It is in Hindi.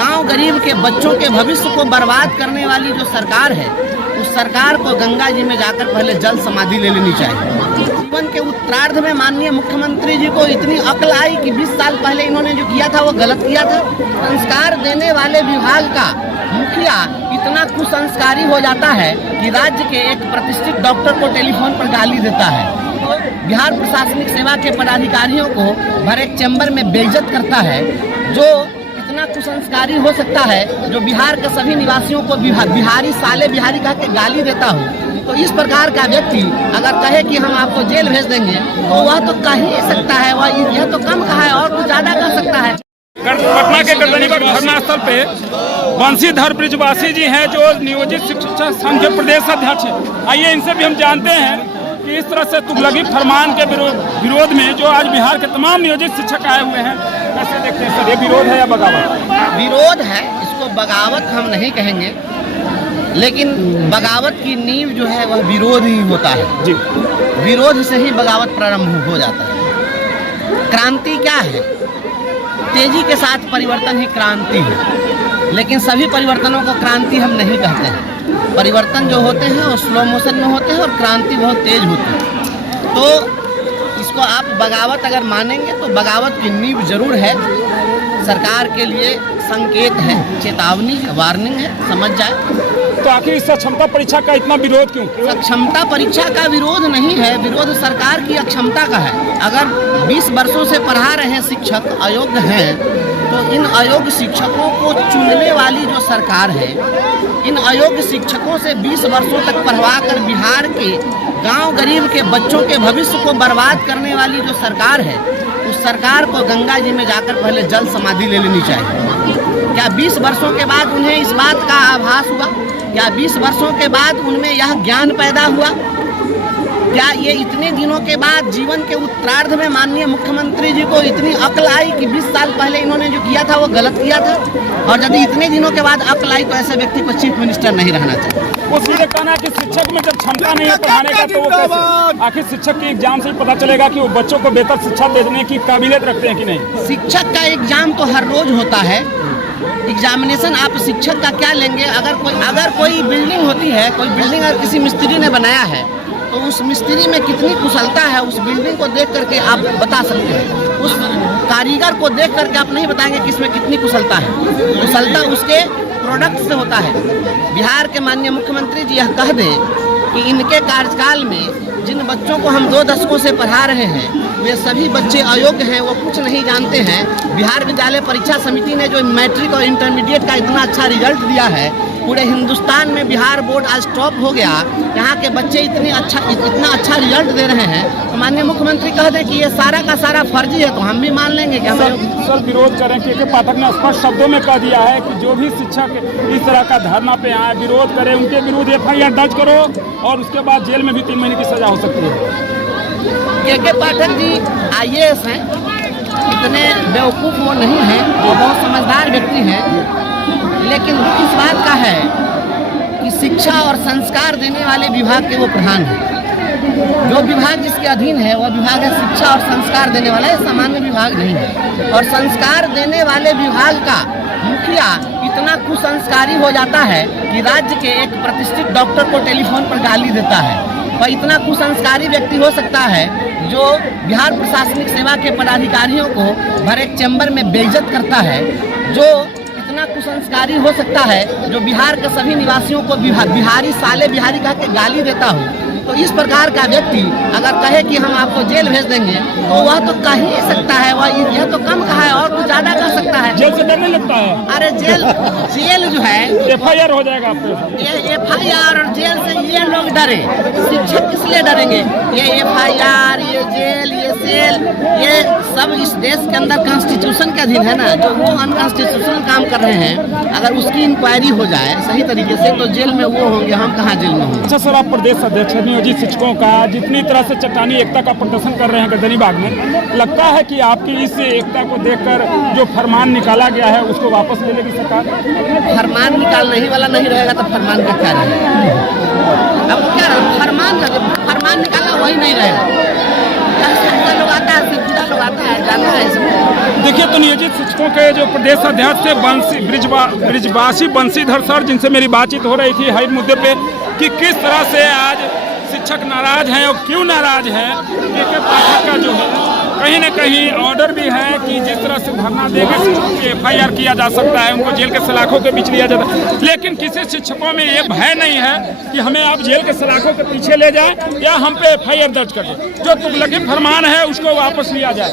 गांव गरीब के बच्चों के भविष्य को बर्बाद करने वाली जो सरकार है, उस सरकार को गंगा जी में जाकर पहले जल समाधि ले लेनी चाहिए। जीवन के उत्तरार्ध में माननीय मुख्यमंत्री जी को इतनी अक्ल आई कि 20 साल पहले इन्होंने जो किया था वो गलत किया था। संस्कार देने वाले विभाग का मुखिया इतना कुसंस्कारी हो जाता है कि राज्य के एक प्रतिष्ठित डॉक्टर को टेलीफोन पर गाली देता है, बिहार प्रशासनिक सेवा के पदाधिकारियों को भर एक चैम्बर में बेइज्जत करता है। जो इतना कुसंस्कारी हो सकता है, जो बिहार के सभी निवासियों को बिहारी साले बिहारी कह के गाली देता हो, तो इस प्रकार का व्यक्ति अगर कहे कि हम आपको जेल भेज देंगे तो वह तो कह ही सकता है, वह यह तो कम कहा है और कुछ ज्यादा कर सकता है। पटना के गर्दनीबाग धरना स्थल पे बंशीधर ब्रिजवासी जी हैं जो नियोजित शिक्षक संघ के प्रदेश अध्यक्ष हैं। आइए इनसे भी हम जानते हैं कि इस तरह से तुगलकी फरमान के विरोध में जो आज बिहार के तमाम नियोजित शिक्षक आए हुए हैं, कैसे देखते हैं सर? ये विरोध है या बगावत? विरोध है, इसको बगावत हम नहीं कहेंगे, लेकिन बगावत की नींव जो है वह विरोध ही होता है जी। विरोध से ही बगावत प्रारंभ हो जाता है। क्रांति क्या है? तेजी के साथ परिवर्तन ही क्रांति है, लेकिन सभी परिवर्तनों को क्रांति हम नहीं कहते हैं। परिवर्तन जो होते हैं वो स्लो मोशन में होते हैं और क्रांति बहुत तेज होती है। तो इसको आप बगावत अगर मानेंगे तो बगावत की नींव जरूर है, सरकार के लिए संकेत है, चेतावनी है, वार्निंग है, समझ जाए। तो आखिर इस क्षमता परीक्षा का इतना विरोध क्यों? क्षमता परीक्षा का विरोध नहीं है, विरोध सरकार की अक्षमता का है। अगर 20 वर्षों से पढ़ा रहे शिक्षक अयोग्य हैं, तो इन अयोग्य शिक्षकों को चुनने वाली जो सरकार है, इन अयोग्य शिक्षकों से 20 वर्षों तक पढ़वा कर बिहार के गांव गरीब के बच्चों के भविष्य को बर्बाद करने वाली जो सरकार है, उस सरकार को गंगा जी में जाकर पहले जल समाधि ले लेनी चाहिए। क्या 20 वर्षों के बाद उन्हें इस बात का आभास हुआ? क्या 20 वर्षों के बाद उनमें यह ज्ञान पैदा हुआ? क्या ये इतने दिनों के बाद जीवन के उत्तरार्ध में माननीय मुख्यमंत्री जी को इतनी अक्ल आई कि 20 साल पहले इन्होंने जो किया था वो गलत किया था? और यदि इतने दिनों के बाद अक्ल आई तो ऐसे व्यक्ति को चीफ मिनिस्टर नहीं रहना चाहिए। उसमें कहना है कि शिक्षक में जब क्षमता नहीं है पढ़ाने का तो वो कैसे? आखिर शिक्षक के एग्जाम से पता चलेगा कि वो बच्चों को बेहतर शिक्षा देने की काबिलियत रखते हैं कि नहीं? शिक्षक का एग्जाम तो हर रोज होता है। एग्जामिनेशन आप शिक्षक का क्या लेंगे? अगर कोई बिल्डिंग होती है, कोई बिल्डिंग अगर किसी मिस्त्री ने बनाया है, तो उस मिस्त्री में कितनी कुशलता है उस बिल्डिंग को देख करके आप बता सकते हैं। उस कारीगर को देख करके आप नहीं बताएंगे कि इसमें कितनी कुशलता है। कुशलता उसके प्रोडक्ट से होता है। बिहार के माननीय मुख्यमंत्री जी यह कह दें कि इनके कार्यकाल में जिन बच्चों को हम 2 दशकों से पढ़ा रहे हैं, वे सभी बच्चे अयोग्य हैं, वो कुछ नहीं जानते हैं। बिहार विद्यालय परीक्षा समिति ने जो मैट्रिक और इंटरमीडिएट का इतना अच्छा रिजल्ट दिया है, पूरे हिंदुस्तान में बिहार बोर्ड आज टॉप हो गया। यहाँ के बच्चे इतना अच्छा रिजल्ट दे रहे हैं, तो माननीय मुख्यमंत्री कह दें कि ये सारा का सारा फर्जी है, तो हम भी मान लेंगे कि हम सर विरोध करें। के पाठक ने स्पष्ट शब्दों में कह दिया है कि जो भी शिक्षक इस तरह का धरना पे आए, विरोध करे, उनके विरुद्ध FIR दर्ज करो और उसके बाद जेल में भी 3 महीने की सजा हो सकती है। के पाठक जी IAS हैं, इतने बेवकूफ़ वो नहीं हैं, वो बहुत समझदार व्यक्ति हैं। लेकिन दुख इस बात का है कि शिक्षा और संस्कार देने वाले विभाग के वो प्रधान हैं। जो विभाग जिसके अधीन है वह विभाग है शिक्षा और संस्कार देने वाला, है सामान्य विभाग नहीं है। और संस्कार देने वाले विभाग का मुखिया इतना कुसंस्कारी हो जाता है कि राज्य के एक प्रतिष्ठित डॉक्टर को टेलीफोन पर गाली देता है। वह इतना कुसंस्कारी व्यक्ति हो सकता है जो बिहार प्रशासनिक सेवा के पदाधिकारियों को भर एक चैम्बर में बेइज्जत करता है। जो इतना कुसंस्कारी हो सकता है जो बिहार के सभी निवासियों को बिहारी साले बिहारी कह के गाली देता हो, तो इस प्रकार का व्यक्ति अगर कहे कि हम आपको जेल भेज देंगे तो वह तो कह ही सकता है, वह यह तो कम कहा है और कुछ ज्यादा कर सकता है। जेल से डरने लगता है। अरे जेल जो है FIR हो जाएगा आपको। ये FIR और जेल से ये लोग डरे, शिक्षक किस लिए डरेंगे? ये FIR, ये जेल, ये सेल, ये सब इस देश के अंदर कॉन्स्टिट्यूशन के अधीन है ना। जो वो अनकॉन्स्टिट्यूशनल काम कर रहे हैं, अगर उसकी इंक्वायरी हो जाए सही तरीके से तो जेल में वो होंगे, हम कहाँ जेल में होंगे। अच्छा सर, आप प्रदेश अध्यक्ष नियोजित शिक्षकों का जितनी तरह से चट्टानी एकता का प्रदर्शन कर रहे हैं गर्दनीबाग में, लगता है कि आपकी इस एकता को देखकर जो फरमान निकाला गया है उसको वापस ले लेगी सरकार? फरमान निकालने ही वाला नहीं रहेगा तो फरमान का क्या रहेगा? अब क्या फरमान निकाला वही नहीं रहेगा। लोग प्रकार से पूरा लोग आता है, जानना है इसमें। देखिए, तो नियोजित शिक्षकों के जो प्रदेश अध्यक्ष थे ब्रिजवासी बंशीधर सर, जिनसे मेरी बातचीत हो रही थी हर मुद्दे पे कि किस तरह से आज शिक्षक नाराज हैं और क्यों नाराज हैं। के पाठक का जो है कहीं न कहीं ऑर्डर भी है कि जिस तरह से धरना देकर FIR किया जा सकता है, उनको जेल के सलाखों के बीच लिया जाता है, लेकिन किसी शिक्षकों में ये भय नहीं है कि हमें आप जेल के सलाखों के पीछे ले जाएं या हम पे FIR दर्ज कर दें। जो तुगलकी फरमान है उसको वापस लिया जाए।